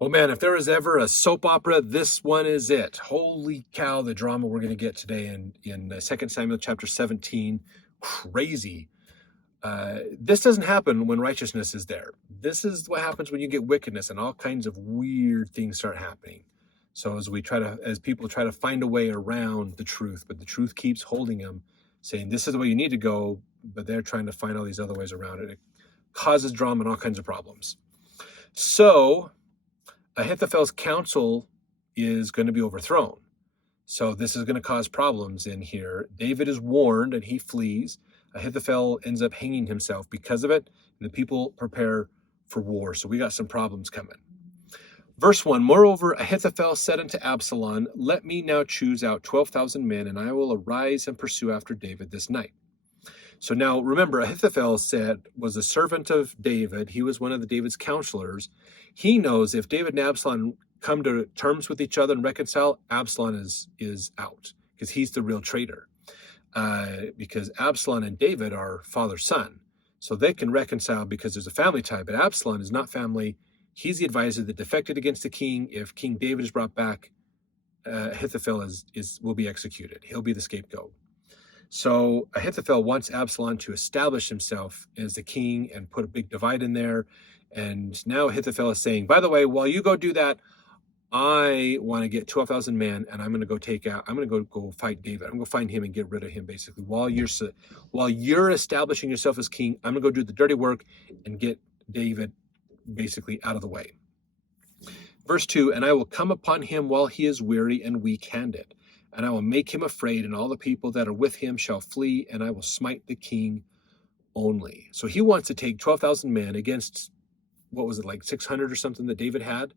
Well, man, if there was ever a soap opera, this one is it. Holy cow, the drama we're going to get today in 2 Samuel chapter 17. Crazy. This doesn't happen when righteousness is there. This is what happens when you get wickedness, and all kinds of weird things start happening. So as people try to find a way around the truth, but the truth keeps holding them, saying this is the way you need to go, but they're trying to find all these other ways around it. It causes drama and all kinds of problems. So Ahithophel's counsel is going to be overthrown. So this is going to cause problems in here. David is warned and he flees. Ahithophel ends up hanging himself because of it, and the people prepare for war. So we got some problems coming. Verse 1, moreover, Ahithophel said unto Absalom, let me now choose out 12,000 men, and I will arise and pursue after David this night. So now remember, Ahithophel was a servant of David. He was one of David's counselors. He knows if David and Absalom come to terms with each other and reconcile, Absalom is out because he's the real traitor. Because Absalom and David are father-son. So they can reconcile because there's a family tie, but Absalom is not family. He's the advisor that defected against the king. If King David is brought back, Ahithophel will be executed. He'll be the scapegoat. So Ahithophel wants Absalom to establish himself as the king and put a big divide in there. And now Ahithophel is saying, by the way, while you go do that, I want to get 12,000 men, and I'm going to go fight David. I'm going to find him and get rid of him, basically. While you're establishing yourself as king, I'm going to go do the dirty work and get David basically out of the way. Verse 2, and I will come upon him while he is weary and weak-handed, and I will make him afraid, and all the people that are with him shall flee, and I will smite the king only. So he wants to take 12,000 men against, what was it, like 600 or something that David had?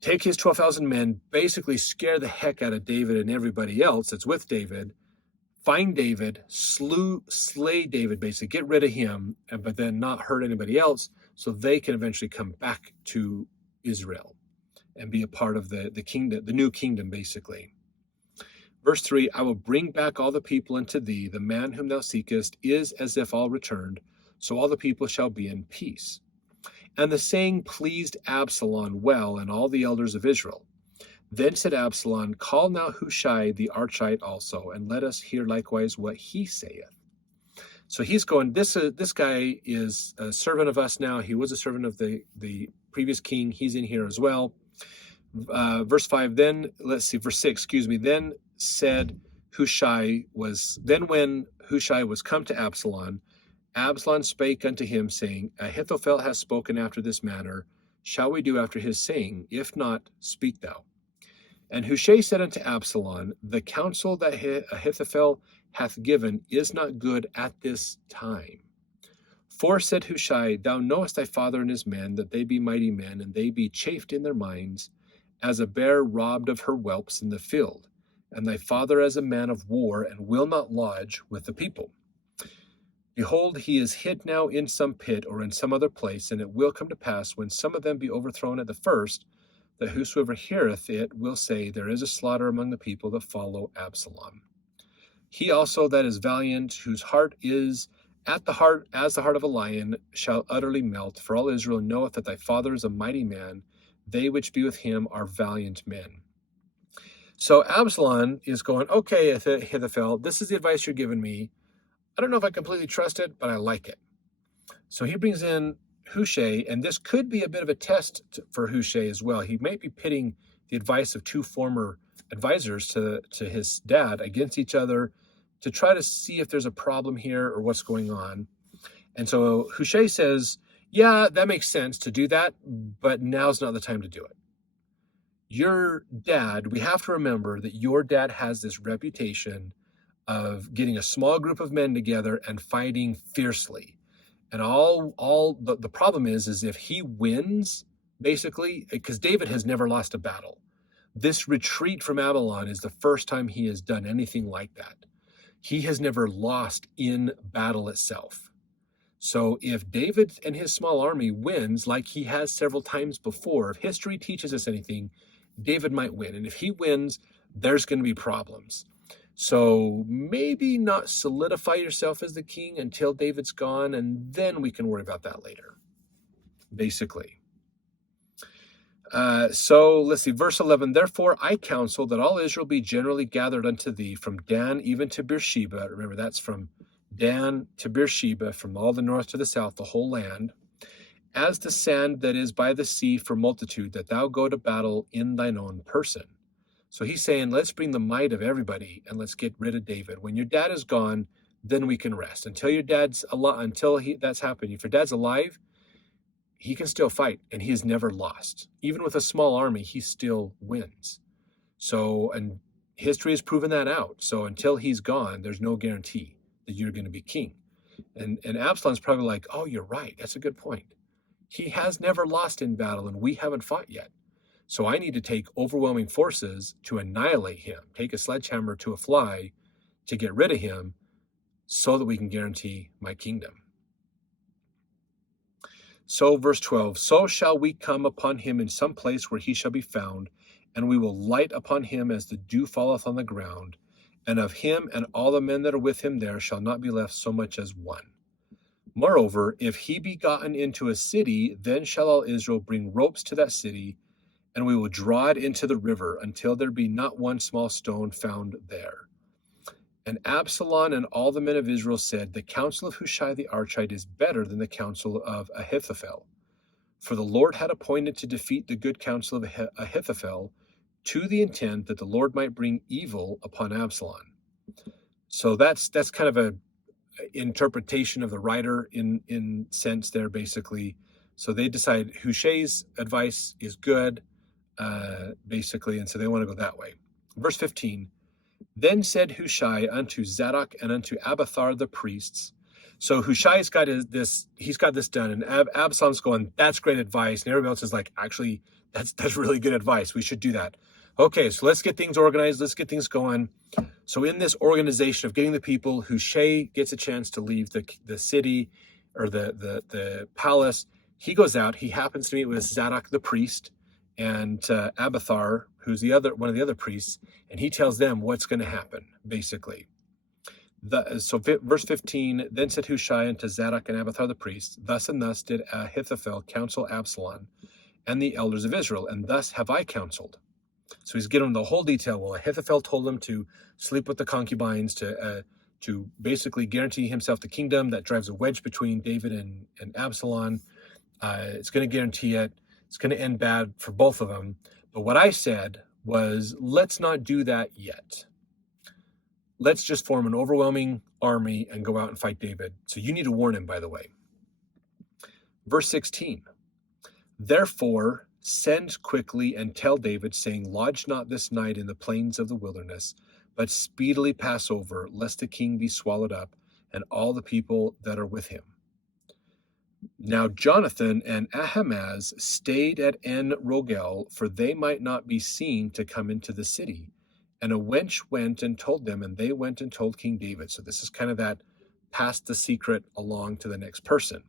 Take his 12,000 men, basically scare the heck out of David and everybody else that's with David, find David, slay David, basically, get rid of him, but then not hurt anybody else, so they can eventually come back to Israel and be a part of the kingdom, the new kingdom, basically. Verse 3, I will bring back all the people unto thee. The man whom thou seekest is as if all returned, so all the people shall be in peace. And the saying pleased Absalom well and all the elders of Israel. Then said Absalom, call now Hushai the Archite also, and let us hear likewise what he saith. So he's going, this guy is a servant of us now. He was a servant of the previous king. He's in here as well. Verse 5, verse 6, excuse me. Then when Hushai was come to Absalom, Absalom spake unto him, saying, Ahithophel hath spoken after this manner. Shall we do after his saying? If not, speak thou. And Hushai said unto Absalom, the counsel that Ahithophel hath given is not good at this time. For, said Hushai, thou knowest thy father and his men, that they be mighty men, and they be chafed in their minds, as a bear robbed of her whelps in the field, and thy father as a man of war, and will not lodge with the people. Behold, he is hid now in some pit or in some other place, and it will come to pass, when some of them be overthrown at the first, that whosoever heareth it will say, there is a slaughter among the people that follow Absalom. He also that is valiant, whose heart is as the heart of a lion, shall utterly melt. For all Israel knoweth that thy father is a mighty man. They which be with him are valiant men. So Absalom is going, okay, Ahithophel, this is the advice you're giving me. I don't know if I completely trust it, but I like it. So he brings in Hushai, and this could be a bit of a test for Hushai as well. He might be pitting the advice of two former advisors to his dad against each other to try to see if there's a problem here or what's going on. And so Hushai says, yeah, that makes sense to do that, but now's not the time to do it. Your dad, we have to remember that your dad has this reputation of getting a small group of men together and fighting fiercely. And the problem is if he wins, basically, because David has never lost a battle. This retreat from Babylon is the first time he has done anything like that. He has never lost in battle itself. So if David and his small army wins, like he has several times before, if history teaches us anything, David might win. And if he wins, there's going to be problems. So maybe not solidify yourself as the king until David's gone, and then we can worry about that later, basically. So let's see, verse 11. Therefore I counsel that all Israel be generally gathered unto thee from Dan even to Beersheba. Remember, that's from Dan to Beersheba, from all the north to the south, the whole land, as the sand that is by the sea for multitude, that thou go to battle in thine own person. So he's saying, let's bring the might of everybody and let's get rid of David. When your dad is gone, then we can rest. Until your dad's alive, that's happened. If your dad's alive, he can still fight, and he has never lost. Even with a small army, he still wins. So, and history has proven that out. So until he's gone, there's no guarantee that you're going to be king. And Absalom's probably like, oh, you're right. That's a good point. He has never lost in battle, and we haven't fought yet. So I need to take overwhelming forces to annihilate him, take a sledgehammer to a fly to get rid of him so that we can guarantee my kingdom. So verse 12, so shall we come upon him in some place where he shall be found, and we will light upon him as the dew falleth on the ground, and of him and all the men that are with him there shall not be left so much as one. Moreover, if he be gotten into a city, then shall all Israel bring ropes to that city, and we will draw it into the river until there be not one small stone found there. And Absalom and all the men of Israel said, the counsel of Hushai the Archite is better than the counsel of Ahithophel. For the Lord had appointed to defeat the good counsel of Ahithophel, to the intent that the Lord might bring evil upon Absalom. So that's kind of a interpretation of the writer in sense there, basically. So they decide Hushai's advice is good, basically, and so they want to go that way. Verse 15, then said Hushai unto Zadok and unto Abiathar the priests. So Hushai's got he's got this done, and Absalom's going, that's great advice, and everybody else is like, actually, that's really good advice. We should do that. Okay, so let's get things organized. Let's get things going. So in this organization of getting the people, Hushai gets a chance to leave the city or the palace. He goes out. He happens to meet with Zadok the priest and Abiathar, who's one of the other priests, and he tells them what's going to happen, basically. Verse 15, then said Hushai unto Zadok and Abiathar the priests, thus and thus did Ahithophel counsel Absalom and the elders of Israel, and thus have I counseled. So he's giving them the whole detail. Well, Ahithophel told him to sleep with the concubines to basically guarantee himself the kingdom. That drives a wedge between David and Absalom. It's going to guarantee it. It's going to end bad for both of them. But what I said was, let's not do that yet. Let's just form an overwhelming army and go out and fight David. So you need to warn him, by the way. Verse 16, therefore send quickly and tell David, saying, lodge not this night in the plains of the wilderness, but speedily pass over, lest the king be swallowed up, and all the people that are with him. Now Jonathan and Ahimaaz stayed at En Rogel, for they might not be seen to come into the city. And a wench went and told them, and they went and told King David. So this is kind of that pass the secret along to the next person.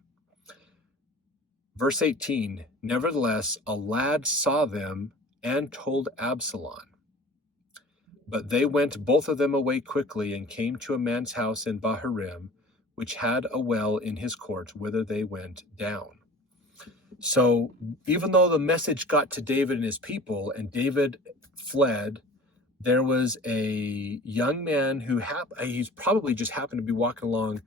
Verse 18, nevertheless, a lad saw them and told Absalom. But they went both of them away quickly and came to a man's house in Bahurim, which had a well in his court, whither they went down. So even though the message got to David and his people, and David fled, there was a young man who he's probably just happened to be walking along,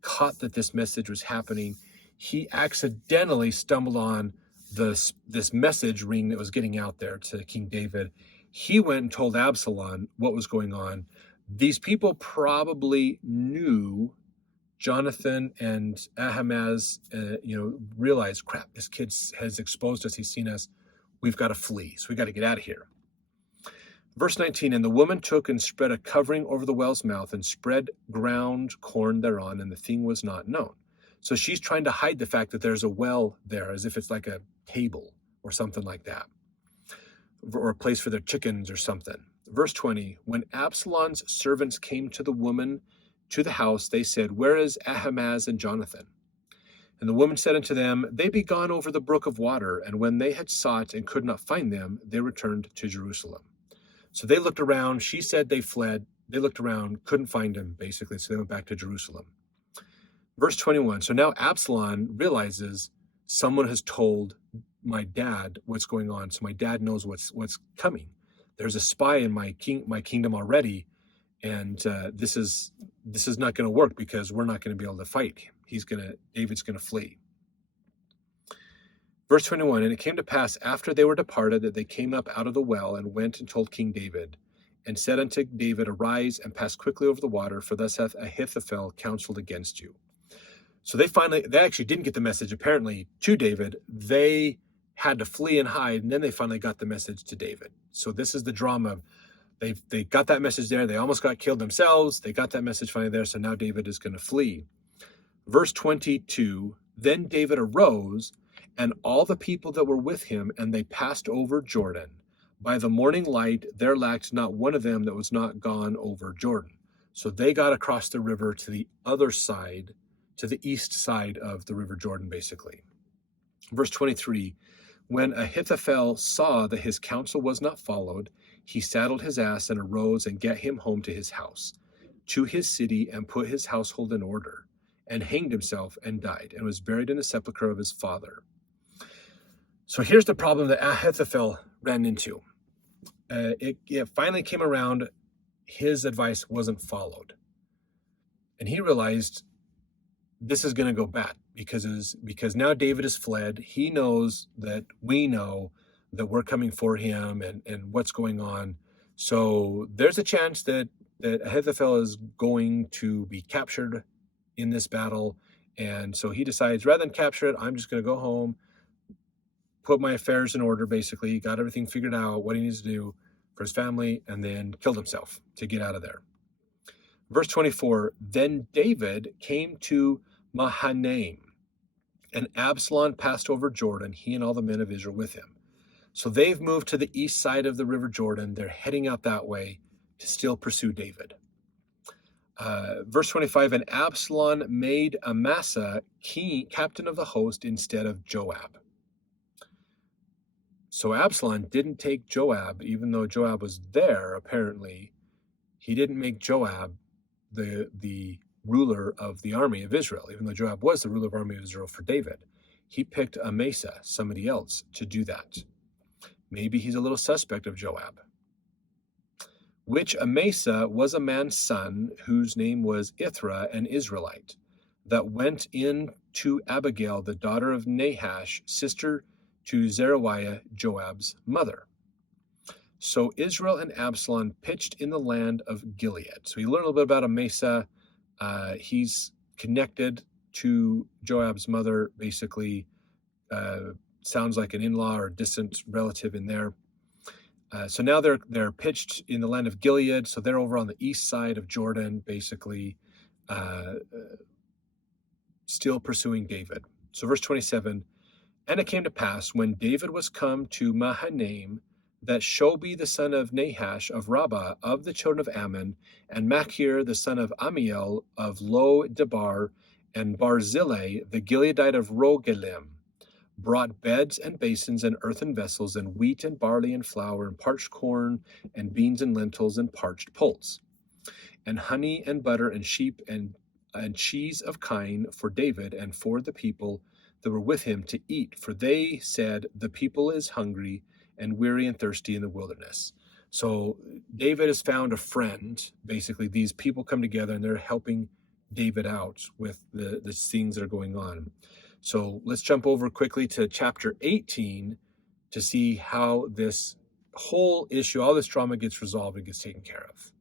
caught that this message was happening. He accidentally stumbled on this message ring that was getting out there to King David. He went and told Absalom what was going on. These people probably knew Jonathan and Ahimaaz, realized, crap, this kid has exposed us. He's seen us. We've got to flee. So we got to get out of here. Verse 19, and the woman took and spread a covering over the well's mouth and spread ground corn thereon, and the thing was not known. So she's trying to hide the fact that there's a well there, as if it's like a table or something like that, or a place for their chickens or something. Verse 20, when Absalom's servants came to the woman to the house, they said, where is Ahimaaz and Jonathan? And the woman said unto them, they be gone over the brook of water. And when they had sought and could not find them, they returned to Jerusalem. So they looked around. She said they fled. They looked around, couldn't find him, basically. So they went back to Jerusalem. Verse 21, so now Absalom realizes someone has told my dad what's going on, so my dad knows what's coming. There's a spy in my kingdom already, and this is not going to work because we're not going to be able to fight. David's going to flee. Verse 21, and it came to pass after they were departed that they came up out of the well and went and told King David, and said unto David, arise and pass quickly over the water, for thus hath Ahithophel counseled against you. So they actually didn't get the message apparently to David. They had to flee and hide, and then they finally got the message to David. So this is the drama. They got that message there. They almost got killed themselves. They got that message finally there. So now David is going to flee. Verse 22, then David arose, and all the people that were with him, and they passed over Jordan. By the morning light, there lacked not one of them that was not gone over Jordan. So they got across the river to the other side, to the east side of the river Jordan, basically. Verse 23, when Ahithophel saw that his counsel was not followed, he saddled his ass and arose and gat him home to his house, to his city, and put his household in order, and hanged himself and died, and was buried in the sepulchre of his father. So here's the problem that Ahithophel ran into. It finally came around. His advice wasn't followed. And he realized this is going to go bad because now David has fled. He knows that we know that we're coming for him and what's going on. So there's a chance that Ahithophel is going to be captured in this battle. And so he decides, rather than capture it, I'm just going to go home, put my affairs in order, basically, got everything figured out, what he needs to do for his family, and then killed himself to get out of there. Verse 24, then David came to Mahanaim, and Absalom passed over Jordan, he and all the men of Israel with him. So they've moved to the east side of the river Jordan. They're heading out that way to still pursue David. Verse 25, and Absalom made Amasa captain of the host instead of Joab. So Absalom didn't take Joab, even though Joab was there, apparently. He didn't make Joab the ruler of the army of Israel, even though Joab was the ruler of the army of Israel for David. He picked Amasa, somebody else, to do that. Maybe he's a little suspect of Joab. Which Amasa was a man's son, whose name was Ithra, an Israelite, that went in to Abigail, the daughter of Nahash, sister to Zeruiah, Joab's mother. So Israel and Absalom pitched in the land of Gilead. So we learn a little bit about Amasa. He's connected to Joab's mother, basically. Sounds like an in-law or distant relative in there. So now they're pitched in the land of Gilead. So they're over on the east side of Jordan, basically, still pursuing David. So verse 27, and it came to pass when David was come to Mahanaim, that Shobi the son of Nahash of Rabbah of the children of Ammon, and Machir the son of Amiel of Lo Debar, and Barzillai the Gileadite of Rogelim, brought beds and basins and earthen vessels, and wheat and barley and flour, and parched corn, and beans and lentils, and parched pulse, and honey and butter, and sheep and cheese of kine for David and for the people that were with him to eat. For they said, the people is hungry and weary and thirsty in the wilderness. So David has found a friend. Basically, these people come together and they're helping David out with the things that are going on. So let's jump over quickly to chapter 18 to see how this whole issue, all this drama gets resolved and gets taken care of.